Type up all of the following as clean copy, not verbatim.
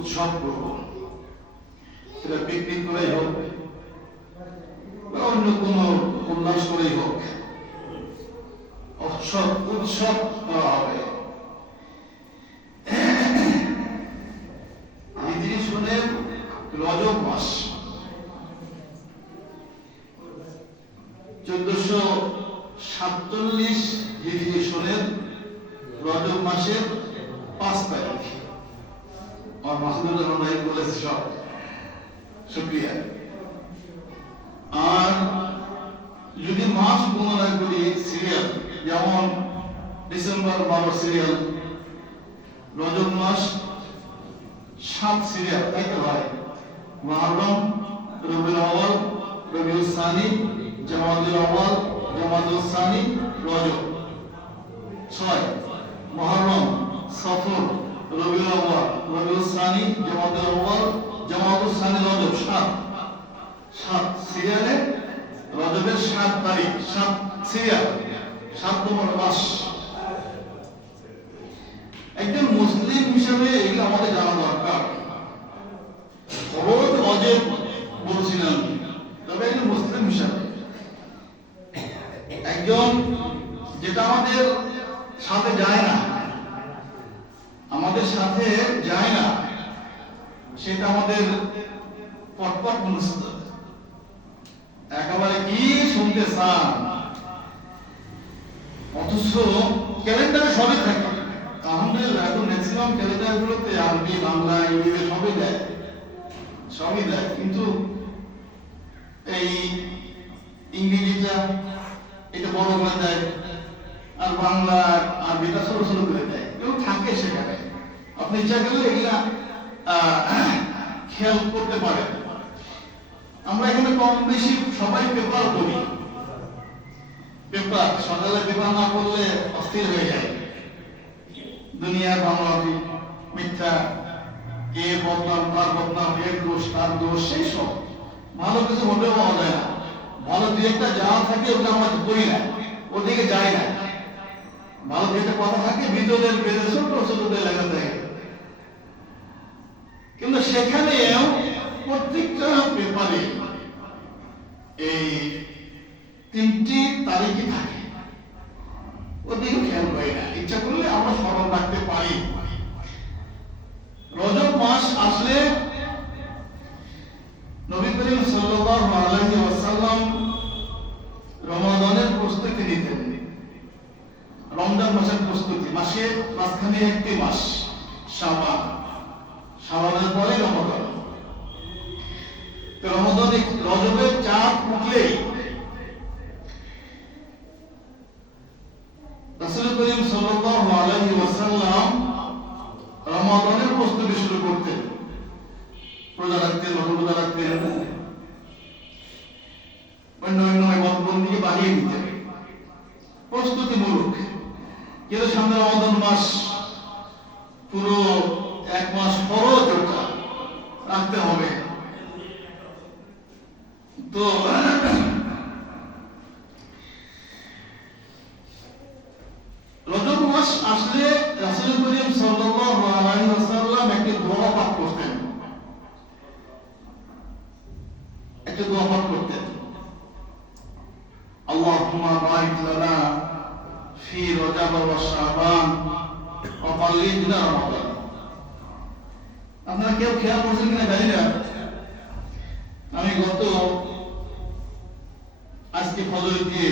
উৎসব করব, সেটা পিকনিক করেই হোক বা অন্য কোনো উল্লাস করেই হোক, উৎসব করা হবে। হিজরি সনের রজব মাস 1447 হিজরি সনের রজব মাসের 5 তারিখ। আর মাসুদুর রহমান ভাই বলেছে সব, শুকরিয়া। আর যদি মাস গণনা করি সিরিয়াল, যেমন ডিসেম্বর 12 সিরিয়াল, রজব মাস 7 সিরিয়াল, তাইতে হয় মুহররম, রবিউল আউয়াল, রবিউল সানি, জামাদুল আউয়াল, জামাদুল সানি, রজব 6, মুহররম, সফর, রবিউল আউয়াল, রবিউল সানি, জামাদুল আউয়াল, জামাদুল সানি, রজব 7 সিরিয়ালে রজবের 7 তারিখ, 7 সিরিয়াল, 7 নম্বর মাস। একজন মুসলিম হিসেবে এগুলো আমাদের জানা দরকার। ফরজ ওয়াজিব বলছিলাম, তবে একজন মুসলিম হিসেবে একজন, যেটা আমাদের সাথে যায় না, সেটা আমাদের পটপট মুখস্থ, একেবারে কি শুনতে চান, অথচ ক্যালেন্ডারে সবই থাকে। আলহামদুলিল্লাহ এখন ম্যাক্সিমাম ক্যালেন্ডার গুলোতে আরবি, বাংলা, ইংরেজি সবই দেয়, কিন্তু এই ইংরেজিটা এটা বড় করে দেয়, আর বাংলা আরবিটা ছোট ছোট করে দেয়। কেউ থাকে সেখানে, আপনি ইচ্ছা করলে এগুলা খেয়াল করতে পারেন। আমরা এখানে কম বেশি সবাই পেপার পড়ি, পেপার সকালে পেপার না পড়লে অস্থির হয়ে যায়। দুনিয়ার ভাঙাভাঙি, মিথ্যা, এর বদনাম তার বদনাম, এর দোষ তার দোষ, সেই সব ভালো কিছু মোটেও পাওয়া যায় না। ভালো দু একটা যা থাকে ওটা আমরা করি না, ওদিকে যাই না। ভালো দু একটা কথা থাকে ভিতরের বেঁধে ছোট ছোটদের লেখা থাকে, কিন্তু সেখানেও প্রত্যেকটা পেপারে এই 3টি তারিখই থাকে, ওদিকে খেয়াল হয় না। ইচ্ছা করলে আমরা স্মরণ রাখতে পারি। রজব মাস আসলে নবী করিম সাল্লাল্লাহু আলাইহি ওয়াসাল্লাম রমাদানের প্রস্তুতি নিতেন। রমজান মাসের প্রস্তুতি, মাসের মাঝখানে একটি মাস শাবান, শাবানের পরে রমাদান। তো রমাদানে রজবের চাঁদ উঠলেই রাসূল করিম সাল্লাল্লাহু আলাইহি ওয়াসাল্লাম রমাদানের প্রস্তুতি শুরু করতেন। রোজা রাখতেন, রোজা রাখতেন, অন্য বন্ধকে বাড়িয়ে দিতেন প্রস্তুতিমূলক। কিন্তু সামনে রমাদান মাস, পুরো 1 মাস ফরজ ওটা রাখতে হবে। তো রজব মাস আসলে রাসূল করিম সাল্লাল্লাহু আলাইহি ওয়াসাল্লাম একটি দোয়া পাঠ করতেন, আল্লাহুম্মা বারিক লানা ফি রজব ওয়া শাবান ওয়া বাল্লিগনা রমাদান। আপনারা কেউ খেয়াল করছেন কিনা জানি না, আমি আজকে ফজর দিয়ে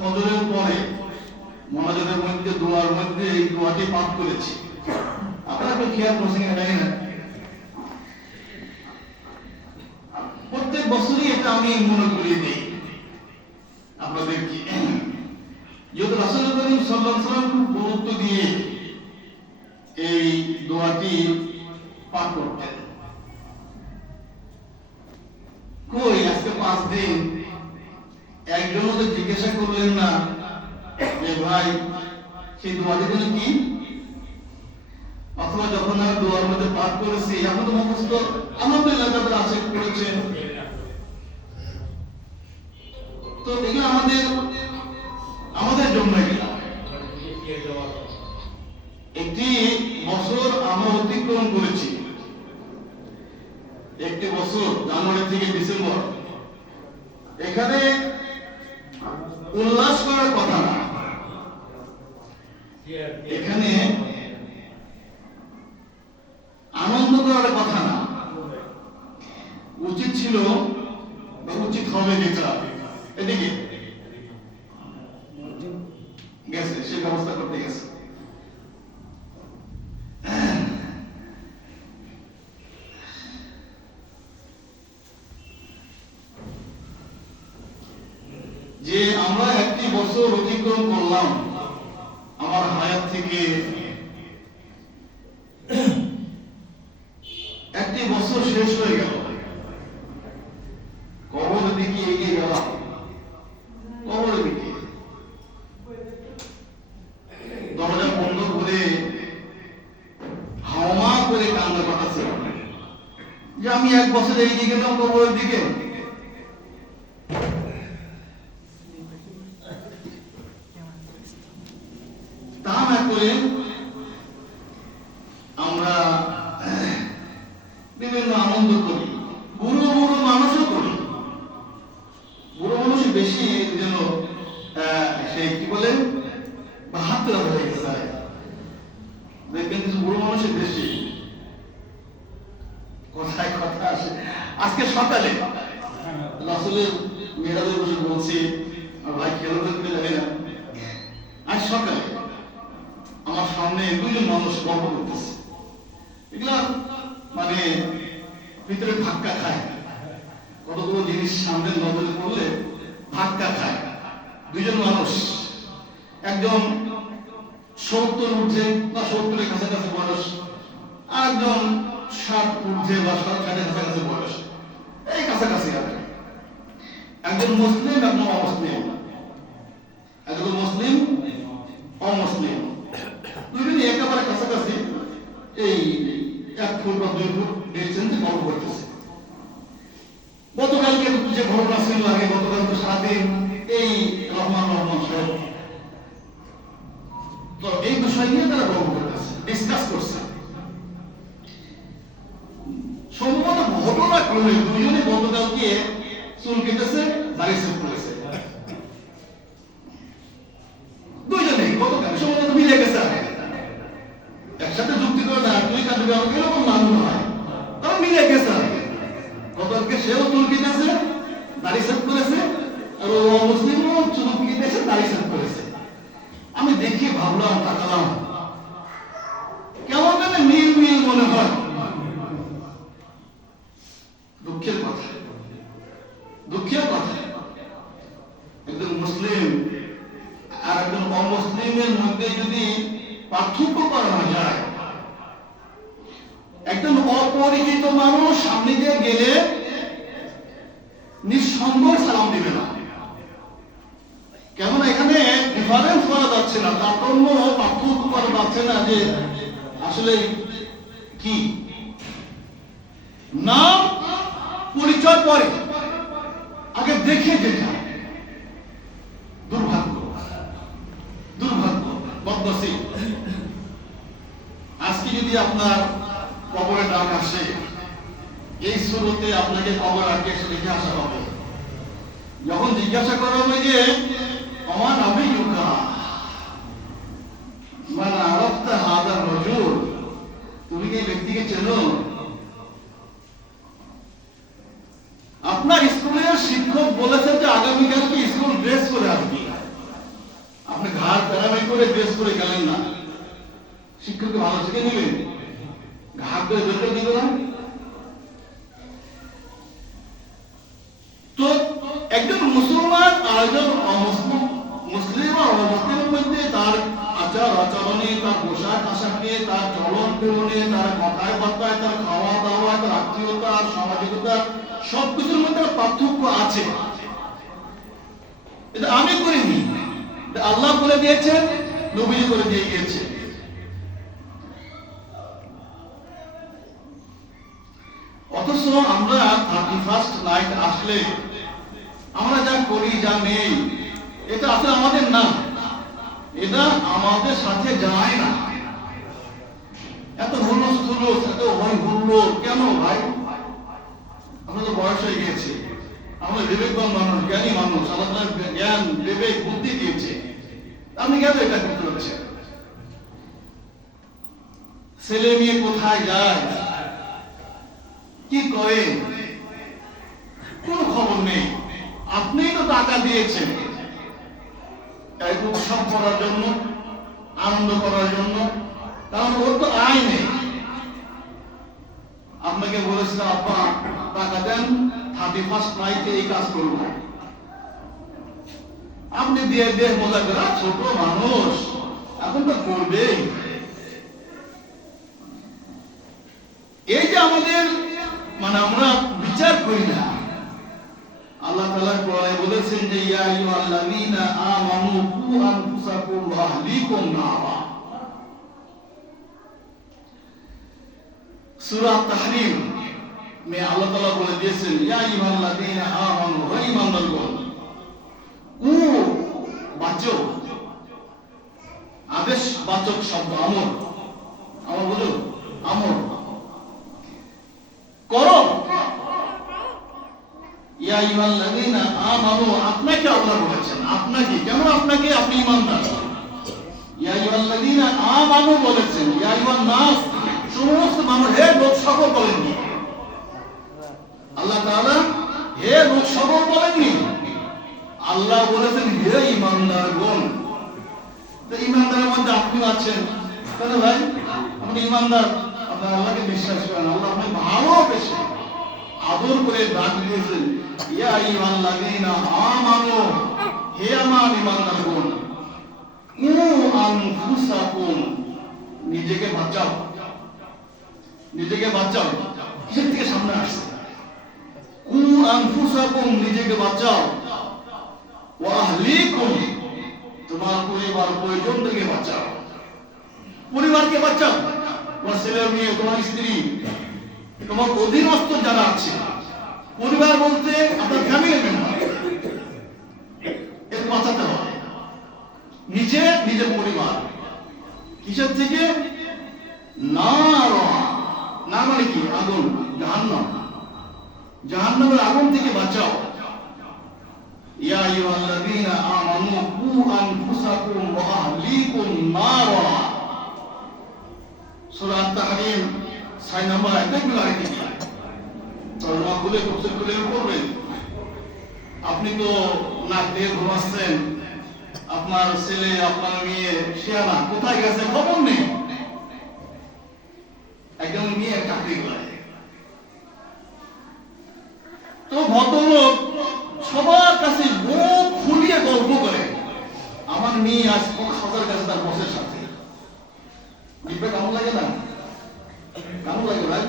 ফজরের পরে মোনাজাতের মধ্যে, দোয়ার মধ্যে এই দোয়াটি পাঠ করেছি। আপনারা কেউ খেয়াল করছেন কিনা জানি না। প্রত্যেক বছরই এটা আমি মনে করিয়ে দিই আপনাদেরকে, যেহেতু রাসূল করিম সাল্লাল্লাহু আলাইহি ওয়াসাল্লাম খুব গুরুত্ব দিয়ে এই দোয়াটি পাঠ করতেন। কই আজকে 5 দিন একজনও তো জিজ্ঞাসা করলেন না যে ভাই সেই দোয়াটি কি, অথবা যখন আমি দোয়ার মধ্যে পাঠ করেছি এখন তো মুখস্থ আলহামদুলিল্লাহ তাদের আছে করেছেন। তো এগুলো আমাদের জন্য, একটি বছর আমরা অতিক্রম করেছি, একটি বছর জানুয়ারি থেকে ডিসেম্বর। এখানে উল্লাস করার কথা না, এখানে আনন্দ করার কথা না। উচিত ছিল বা উচিত হবে যেটা এদিকে গেছে, সে ব্যবস্থা করতে গেছে। যে আমরা একটি বছর অতিক্রম করলাম, আমার হায়াত থেকে একটি বছর শেষ হয়ে গেল, কবরের দিকে এগিয়ে গেলাম। কবরের দিকে দরজা বন্ধ করে হাওমা করে কান্না পাঠাচ্ছে যে আমি এক বছর এগিয়ে গেলাম কবরের দিকে। তা না করে আমরা বিভিন্ন আনন্দ করি, বুড়ো বুড়ো মানুষও করি। বুড়ো মানুষ বেশি যেন সে কি বলে 72 হয়ে গেছে, দেখবেন কিছু বুড়ো মানুষের বেশি কথায় কথা আসে। আজকে সকালে রাসূলের মেরাজে বসে বলছি, আর ভাই খেয়াল করতে জানি না, আজ সকালে আমার সামনে দুইজন মানুষ গল্প করতেছে। এগুলা মানে ভিতরে ধাক্কা খায়, কতগুলো জিনিস সামনে নজরে পড়লে ধাক্কা খায়। দুইজন মানুষ, একজন 70 ঊর্ধ্বে বা 70-এর কাছাকাছি বয়স, আর একজন 60 ঊর্ধ্বে বা 60-এর কাছাকাছি বয়স, এই কাছাকাছি আর কি। একজন মুসলিম, একজন অমুসলিম, একজন মুসলিম অমুসলিম, দুইজনই একেবারে কাছাকাছি, এই 1 ফুট বা 2 ফুট ডিস্টেন্সে গল্প করতেছে। গতকালকে যে ঘটনা ছিল, আগে গতকাল তো সারাদিন এই রহমান সাহেব, তো এই বিষয় নিয়ে তারা গল্প করতেছে, ডিসকাস করছে। সম্ভবত ঘটনা ক্রমে দুজনে গতকালকে চুল কেটেছে, দাড়ি সেভ করেছে, দুইজনেই গতকাল সম্ভবত মিলে গেছে। একসাথে যুক্তি করে না, তুই কাঁদবি আমাকে এরকম মানুষ হয়, তবে মিলে গেছে। গতকালকে সেও চুল কেটেছে, দাড়ি সেভ করেছে, আর ও মুসলিমও চুল কেটেছে, দাড়ি সেভ করেছে। আমি দেখি ভাবলাম, তাকালাম, কেমন যেন মিল মিল মনে হয়। দুঃখের কথা, দুঃখের কথা, একজন মুসলিম আর একজন অমুসলিমের মধ্যে যদি পার্থক্য করা যায়, একজন অপরিচিত মানুষ সামনে দিয়ে গেলে নিঃসন্দেহে সালাম দিবে না। কেমন এখানে ডিফারেন্স করা যাচ্ছে না, তারতম্য পার্থক্য করা যাচ্ছে না যে আসলে কি নাম পরিচয় পরে, আগে দেখে যেটা। দুর্ভাগ্য, দুর্ভাগ্য, বদনসিব। আজকে যদি আপনার কবরে ডাক আসে, এই শুরুতে আপনাকে কবর আগে এসে দেখে আসা হবে। যখন জিজ্ঞাসা করা হবে যে আমার নামে ইউকা মানে আরফতা হাদার রাজুল, তুমি কি এই ব্যক্তিকে চেনো? আপনার স্কুলের শিক্ষক বলেছেন যে আগামীকালকে স্কুল ড্রেস করে আসবি, আপনি ঘাড় প্যারামে করে ড্রেস করে গেলেন না, শিক্ষককে ভালো শিখে নিলেন, ঘাড় করে বের করে দিল না। তো একজন মুসলমান আর একজন অমুসলিম, মুসলিম আর অমুসলিমের মধ্যে তার আচার আচরণে, তার পোশাক আশাকে, তার চলন ফিরনে, তার কথায় বার্তায়, তার খাওয়া দাওয়া, তার আত্মীয়তা, সামাজিকতা, সবকিছুর মধ্যে পার্থক্য আছে। এটা আমি করিনি, আল্লাহ বলে দিয়েছেন, নবীজি করে দিয়ে গিয়েছে। অথচ আমরা 31st নাইট আসলে আমরা যা করি, যা নেই, এটা আসলে আমাদের না, এটা আমাদের সাথে যায় না। এত হুলস্থুল, এত হই হুল্লোড় কেন ভাই? আমরা তো বয়স হয়ে গিয়েছে, আমরা বিবেকবান মানুষ, জ্ঞানী মানুষ, আল্লাহ জ্ঞান বিবেক বুদ্ধি দিয়েছে, আপনি কেন এটা করতে হচ্ছে? ছেলে মেয়ে কোথায় যায়, কি করে, কোন খবর নেই। আপনিই তো টাকা দিয়েছেন এই উৎসব করার জন্য, আনন্দ করার জন্য, কারণ ওর তো আয় নেই। আপনাকে বলেছিল আপা টাকা দেন, 31st নাইটে এই কাজ করবো, আপনি দিয়ে দেহ মজা করে, ছোট মানুষ এখন তো করবেই। এই যে আমাদের আমরা বিচার করি না। আল্লাহ তাআলা কোরআনে বলেছেন যে ইয়া আইয়ুহাল্লাযীনা আমানু কু আনফুসাকুম ওয়া আহলিকুম নারা। সূরা তাহরীম মে আল্লাহ তাআলা বলে দিয়েছেন ইয়া আইয়ুহাল্লাযীনা আমানু, হে ঈমানদারগণ, কু বাচক, আদেশ বাচক শব্দ, আমর, আমর বুঝো, আমর করো। ইয়া আইয়ুহাল্লাযীনা আমানু, আপনাকে আল্লাহ বলেছেন, আপনাকে কেন? আপনাকে, আপনি ঈমানদার। ইয়া আইয়ুহাল্লাযীনা আমানু বলেছেন, ইয়া আইয়ুহান নাস, সমস্ত মানুষ, হে লোক সকল বলেননি। আল্লাহ তাআলা হে লোক সকল বলেননি, আল্লাহ বলেছেন হে ঈমানদারগণ। তো ঈমানদারের মধ্যে আপনি আছেন কেন ভাই? আপনি ঈমানদার, আপনার আল্লাহকে বিশ্বাস করেন, আল্লাহ আপনাকে ভালোবেসে আদর করে ডাক দিয়েছেন ইয়া আইয়ুহাল্লাযীনা আমানু, হে আমার ঈমানদারগণ, কু আনফুসাকুম, নিজেকে বাঁচাও, নিজেকে বাঁচাও। কিসের থেকে সামনে আসছে? কু আনফুসাকুম, নিজেকে বাঁচাও, ওয়া আহলিকুম, তোমার পরিবার পরিজন থেকে বাঁচাও, পরিবারকে বাঁচাও, তোমার ছেলে মেয়ে, তোমার স্ত্রী, তোমার অধীনস্থ যারা আছে। পরিবার বলতে আপনার ফ্যামিলি মেম্বার, এর বাঁচাতে হবে। নিজের পরিবার কিসের থেকে? না মানে কি? আগুন, জাহান্নাম, জাহান্নামের আগুন থেকে বাঁচাও। ইয়া আইয়ুহাল্লাযীনা আমানু কু আনফুসাকুম ওয়া আহলিকুম নারা। সূরা তাহরীম 6 নম্বর আয়াত দেখবেন আরেকটি। তরজমা খুলে তফসীর খুলে পড়বেন। আপনি তো নাক দিয়ে ঘুমাচ্ছেন, আপনার ছেলে, আপনার মেয়ে শিয়ানা কোথায় গেছে খবর নেই। একজন মেয়ে চাকরি করে, তো ভদ্রলোক সবার কাছে মুখ ফুলিয়ে গল্প করে, আমার মেয়ে আজ কক্সবাজার গেছে তার বসের সাথে। কেমন লাগে না? কেমন লাগে ভাই?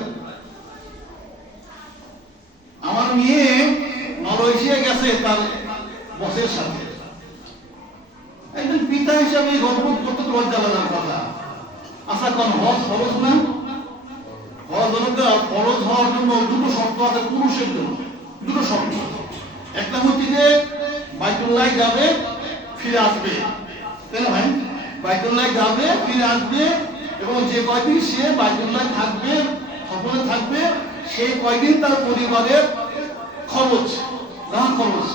আমার মেয়ে মালয়েশিয়া গেছে তার বসের সাথে। একজন পিতা হিসাবে গল্প করতে তো লজ্জা লাগার কথা। আচ্ছা, কোন হজ ফরজ না? হজ ফরজ হওয়ার জন্য দুটো শর্ত আছে পুরুষের জন্য, দুটো শর্ত। একটা হচ্ছে যে বাইতুল্লাহ যাবে, ফিরে আসবে, তাই না ভাই? বাইতুল্লাহ যাবে, ফিরে আসবে, এবং যে কয়দিন সে বাইতুল্লাহ থাকবে, সফরে থাকবে, সেই কয়দিন তার পরিবারের খরচ, রান খরচ,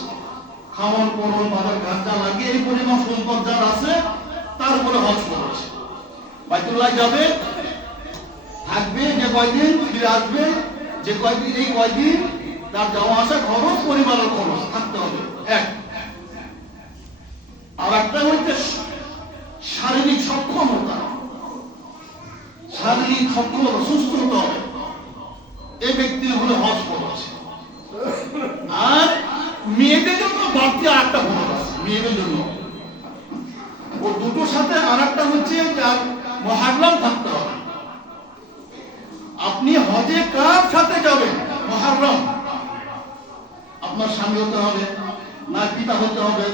খাওয়ান পরন বাজার ঘাটটা লাগিয়ে এই পরিমাণ সম্পদ যার আছে তার উপরে হজ খরচ। বাইতুল্লাহ যাবে, থাকবে যে কয়দিন, ফিরে আসবে যে কয়দিন, এই কয়দিন তার যাওয়া আসা খরচ, পরিবারের খরচ থাকতে হবে এক। আর একটা হচ্ছে শারীরিক সক্ষমতা, শারীরিক সক্ষমতা, সুস্থ হতে হবে, এই ব্যক্তির উপরে হজ খরচ। আর মেয়েদের জন্য বাড়তি আর একটা খরচ আছে, মেয়েদের জন্য ও দুটোর সাথে আর একটা হচ্ছে তার মুহররম থাকতে হবে। আপনি হজে কার সাথে যাবেন? মুহররম। আপনার স্বামী হতে হবে, না পিতা হতে হবে,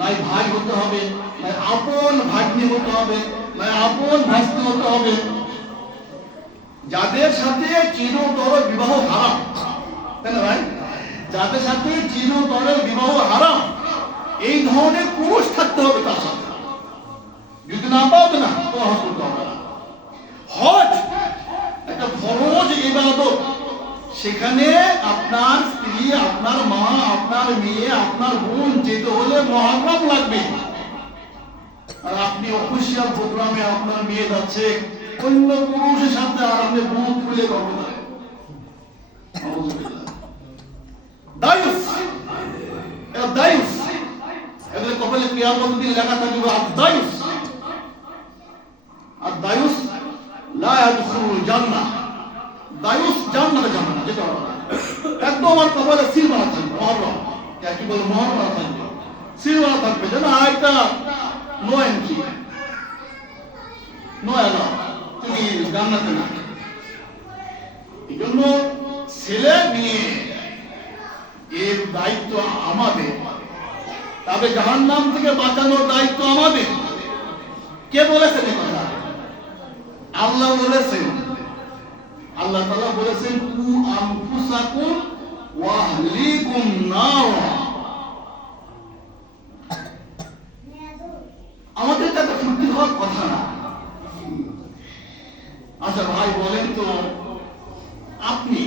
নাই ভাই হতে হবে, নাই আপন ভাগ্নি হতে হবে, নাই আপন ভাস্তি হতে হবে, যাদের সাথে চিরতর বিবাহ হারাম, তাই না ভাই? যাদের সাথে চিরতর বিবাহ হারাম, এই ধরনের পুরুষ থাকতে হবে তার সাথে। যদি না পাও তো না, তো হজ করতে হবে না। হজ সেখানে আপনার স্ত্রী, আপনার মা, আপনার মেয়ে, আপনার বোন যেতে হলে মহরম লাগবে। আর আপনি অফিসিয়াল প্রোগ্রামে আপনার মেয়ে যাচ্ছে অন্য পুরুষের সাথে, আর আপনি বুক খুলে গল্প করেন। দায়ুস, এটা দায়ুস। এদের কপালে কিয়ামত দিন লেখা থাকবে আদ-দায়ুস। আদ-দায়ুস লা ইয়াদখুলুল জান্নাহ। দায়ুস জান্নাতে যাবে না, যেটা একদম আমার কপালে সিল মারা থাকবে। মহরম কি বলে, মহরম মারা থাকবে, সিল মারা থাকবে যেন এটা নো এন্ট্রি, নো অ্যালাউ, তুমি জান্নাতে না। এই জন্য ছেলে মেয়ে এর দায়িত্ব আমাদের, তবে জাহান্নাম থেকে বাঁচানোর দায়িত্ব আমাদের। কে বলেছেন এই কথা? আল্লাহ বলেছেন। আল্লাহ তাআলা বলেছেন কু আনফুসাকুম ওয়া আহলিকুম নার। আমাদের কাছে ফুর্তি হওয়ার কথা না। আচ্ছা ভাই বলেন তো, আপনি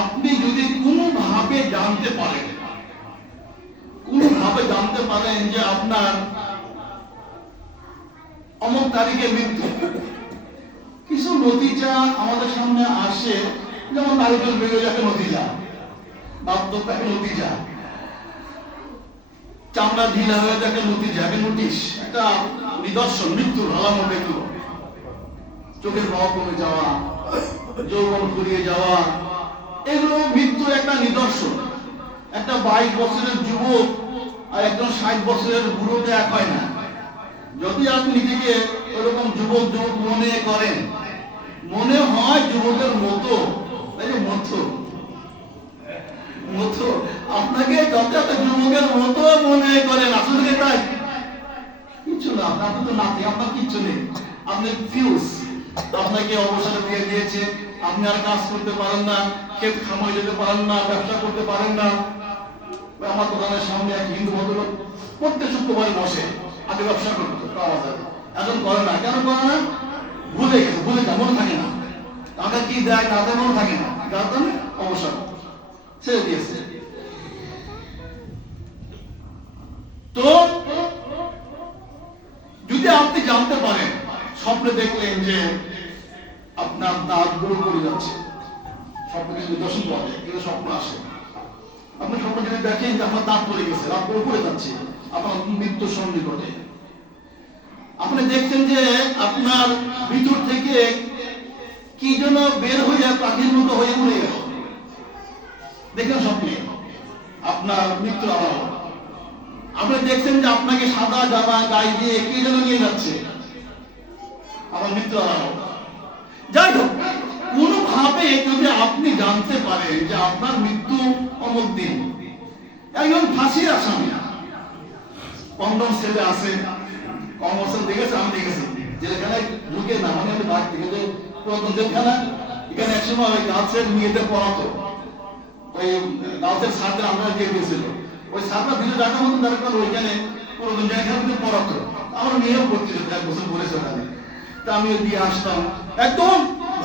আপনি যদি কোনোভাবে জানতে পারেন, কোনোভাবে জানতে পারেন যে আপনার অমুক তারিখে মৃত্যু, কিছু নতিজা আমাদের সামনে আসে, যেমন তারিখের বেরোয় একটা নতিজা, বার্ধক্য একটা নতিজা, চামড়া ঢিলা হয়ে একটা নতিজা, একটা নোটিশ, একটা নিদর্শন মৃত্যুর আলামত এগুলো। চোখের পাওয়া কমে যাওয়া, যৌবন ফুরিয়ে যাওয়া, এগুলো মৃত্যুর একটা নিদর্শন। একটা 22 বছরের যুবক আর একজন 60 বছরের বুড়োতে এক হয় না। যদি আপনি নিজেকে ওরকম যুবক যুবক মনে করেন, মনে হয় যুবকের মতো, এই যে মতো মতো আপনাকে যত যুবকের মতো মনে করেন, আসলে তাই কিছু না। আপনার তো নাতি, আপনার কিচ্ছু নেই, আপনি ফিউজ, আপনাকে অবসরে দিয়ে দিয়েছে, আপনি আর কাজ করতে পারেন না, ক্ষেত খামাই যেতে পারেন না, ব্যবসা করতে পারেন না। আমার দোকানের সামনে এক হিন্দু ভদ্রলোক প্রত্যেক শুক্রবারে বসে, আগে ব্যবসা করতো, এখন করে না। কেন করে না? ভুলে গেছে, ভুলে যা, মনে থাকে না। তাদের কি দেয় তাদের মনে থাকে না, যার জন্য অবসর ছেড়ে দিয়েছে। তো যদি আপনি জানতে পারেন, স্বপ্নে দেখলেন যে আপনার দাঁত গুলো পড়ে যাচ্ছে, স্বপ্ন কিছু নিদর্শন পাওয়া যায়, কিন্তু স্বপ্ন আসে। আপনি স্বপ্ন যদি দেখেন যে আপনার দাঁত পড়ে গেছে, দাঁত গুলো পড়ে যাচ্ছে, আপনার মৃত্যুর সন্নিকটে। আপনি দেখছেন যে আপনার ভিতর থেকে কি যেন বের হয়ে যায়, পাখির মতো হয়ে উড়ে গেল, দেখেন স্বপ্নে আপনার মৃত্যুর আলামত। আপনি দেখছেন যে আপনাকে সাদা জামা গায়ে দিয়ে কে যেন নিয়ে যাচ্ছে, আমার মৃত্যুর আলামত। যাই হোক, কোনোভাবে যদি আপনি জানতে পারেন যে আপনার মৃত্যু অমুক দিন, একজন ফাঁসির আসামি, কন্ডম ছেলে আছে, কমর্শন দেখেছে, আমি দেখেছি, যেখানে ঢুকে না, মানে আমি বাদ থেকে যে পুরাতন জেলখানা, এখানে একসময় ওই গাছের মেয়েদের পড়াতো, ওই গাছের সারটা আমরা দিয়ে দিয়েছিল, ওই সারটা দিলে জায়গা মতন দরকার, ওইখানে পুরাতন জেলখানা পড়াতো। আমার মেয়েও পড়ছিল, 1 বছর পড়েছে ওখানে। তা আমি দিয়ে আসতাম, একদম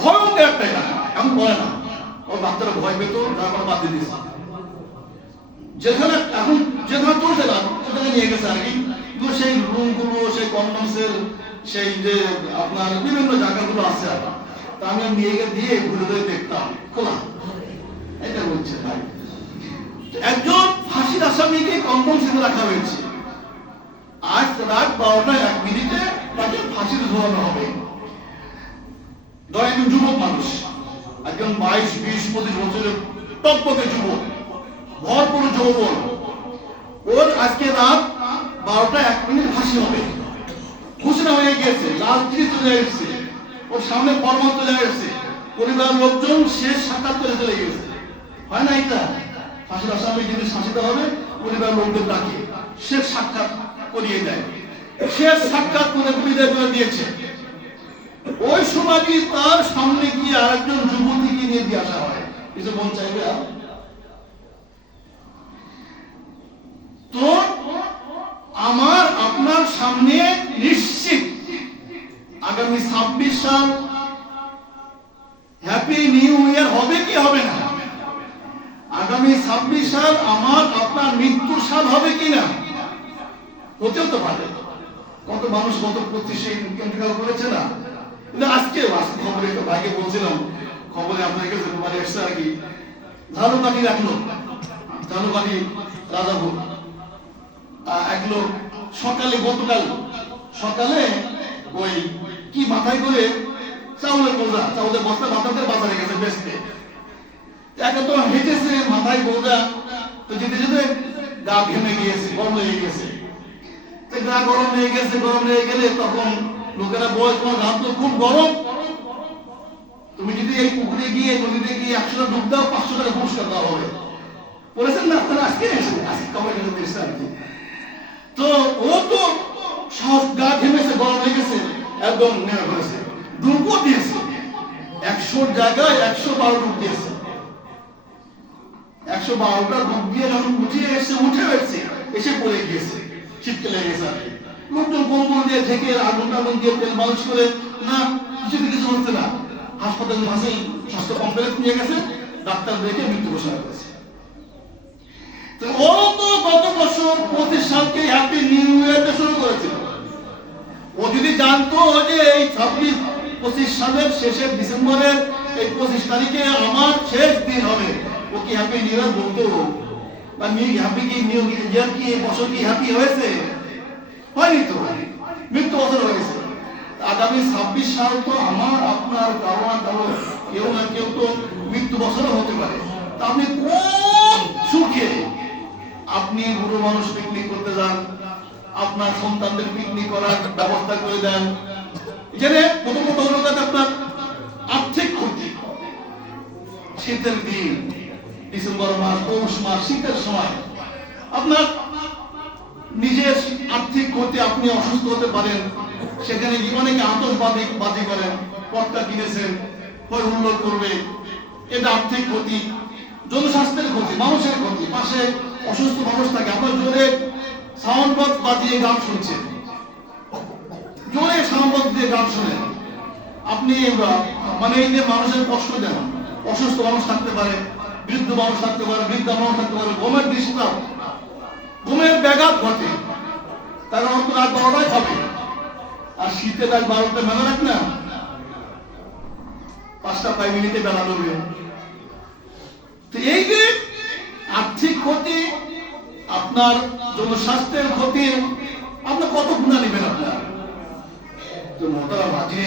ভয়ঙ্কর একটা টাকা, এমন পড়ে না, ওর বাচ্চারা ভয় পেত, তারপর বাদ দিয়ে দিয়েছে। যেখানে এখন যেখানে চলছে না সেখানে নিয়ে গেছে আর কি, কিন্তু সেই রুমগুলো, সেই কনফারেন্সের সেই যে আপনার বিভিন্ন জায়গাগুলো আছে, তা আমি নিয়ে গিয়ে দিয়ে ঘুরে ঘুরে দেখতাম খোলা। এটা বলছে ভাই, একজন ফাঁসির আসামিকে কনফারেন্সে রাখা হয়েছে, আজ রাত 12:01 তাকে ফাঁসিতে ঝোলানো হবে। ধরেন যুবক মানুষ, একজন 22, 20, 25 বছরের টকটকে যুবক, ভরপুর যৌবন, ওর আজকে রাত 12:01 ফাঁসি হবে, ঘোষণা হয়ে গিয়েছে, লাল চিঠি চলে এসেছে, ওর সামনে ফরমান চলে এসেছে, পরিবারের লোকজন শেষ সাক্ষাৎ করে চলে গেছে। হয় না এটা? ফাঁসির আসামি যিনি শাসিত হবে, পরিবারের লোকদের ডাকে শেষ সাক্ষাৎ করিয়ে দেয়, শেষ সাক্ষাৎ করে বিদায় করে দিয়েছে। ওই সময় তার সামনে গিয়ে আরেকজন যুবতীকে নিয়ে দিয়ে আসা হয়, কিছু মন চাইবে। তো আমার আপনার সামনে নিশ্চিত আগামী 26 সাল হ্যাপি নিউ ইয়ার হবে কি হবে না? আগামী 26 সাল আমার আপনার মৃত্যুর সাল হবে কিনা, হতেও তো পারে। কত মানুষ কত প্রতিষ্ঠান ইন্তেকাল করেছে না। কিন্তু আজকে খবরে একটা ভাইকে বলছিলাম, খবরে আপনার কাছে মানে এসছে আর কি, ঝালুকাঠি রাখলো, ঝালুকাঠি রাজাপুর এক লোক সকালে, গতকাল সকালে ওই কি মাথায় করে চাউলের বোঝা, চাউলের বস্তা মাথাতে বাজারে গেছে বেচতে, একে তো হেঁটেছে মাথায় বোঝা, তো যেতে যেতে গা ঘেমে গিয়েছে, গরম লেগে গেছে। গা গরম লেগে গেছে, গরম লেগে গেলে তখন লোকেরা বলে তোমার গা তো খুব গরম, তুমি যদি এই পুকুরে গিয়ে নদীতে গিয়ে 100 ডুব দাও 500 টাকা পুরস্কার দেওয়া হবে। বলেছেন না আপনারা, আজকে আজকে কবে এসে আর কি। তো ও তো সব গা ঘেমেছে, গরম হয়ে গেছে, একদম নেমে পড়েছে, ডুবও দিয়েছে 100 জায়গায় 112 ডুব দিয়েছে। 112টা ডুব দিয়ে যখন উঠে এসে উঠে হয়েছে, এসে পড়ে গিয়েছে, শীতকে লেগেছে আর কি। লোকজন কম্বল দিয়ে ঢেকে আগুন টাগুন দিয়ে তেল মালিশ করে, না কিছু হচ্ছে না। হাসপাতালের মাঝে স্বাস্থ্য কমপ্লেক্স নিয়ে গেছে, ডাক্তার দেখে মৃত্যু ঘোষণা করেছে। তো ও তো গত বছর 25 সালকে হ্যাপি নিউ ইয়ারতে শুরু করেছিল। ও যদি জানতো যে এই 26-25 সালের শেষের ডিসেম্বরের এই 25 তারিখে আমার শেষ দিন হবে, ও কি হ্যাপি নিউ ইয়ার বলতো? বা হ্যাপি কি নিউ ইয়ার কি বছর কি হ্যাপি হয়েছে? হয়নি তো, মৃত্যু বছর হয়ে গেছে। আগামী 26 সাল তো আমার আপনার কারো না কারো, কেউ না কেউ তো মৃত্যু বছরও হতে পারে। তা আপনি কোন সুখে আপনি বুড়ো মানুষ পিকনিক করতে যান, আপনার সন্তানদের পিকনিক করার ব্যবস্থা করে দেন, যেখানে প্রথমত হলো আপনার আর্থিক ক্ষতি। শীতের দিন, ডিসেম্বর মাস, পৌষ মাস, শীতের সময় আপনার নিজের আর্থিক ক্ষতি, আপনি অসুস্থ হতে পারেন, সেখানে অনেকে আতশবাজি করেন, পটকা কিনেছেন, হই হুল্লোড় করবে, এটা আর্থিক ক্ষতি, জনস্বাস্থ্যের ক্ষতি, মানুষের ক্ষতি। পাশে অসুস্থ মানুষ থাকে, আপনার জোরে সাউন্ড বক্স বাজিয়ে গান শুনছেন, জোরে সাউন্ড বক্স দিয়ে গান শুনেন, আপনি মানে এই যে মানুষের কষ্ট দেন। অসুস্থ মানুষ থাকতে পারে, বৃদ্ধ মানুষ থাকতে পারে, বৃদ্ধা মানুষ থাকতে পারে, ঘুমের ডিস্টার্ব, ঘুমের ব্যাঘাত ঘটে, তার অর্থ রাত 12টায় খাবে। আর শীতে রাত 12টা মেলা রাখ না, 5টা মিনিটে বেলা ধরবে। তো এই যে আর্থিক ক্ষতি, আপনার জনস্বাস্থ্যের ক্ষতি, আপনার কত গুণা নেবেন আপনার? তো মোতারা বাজিয়ে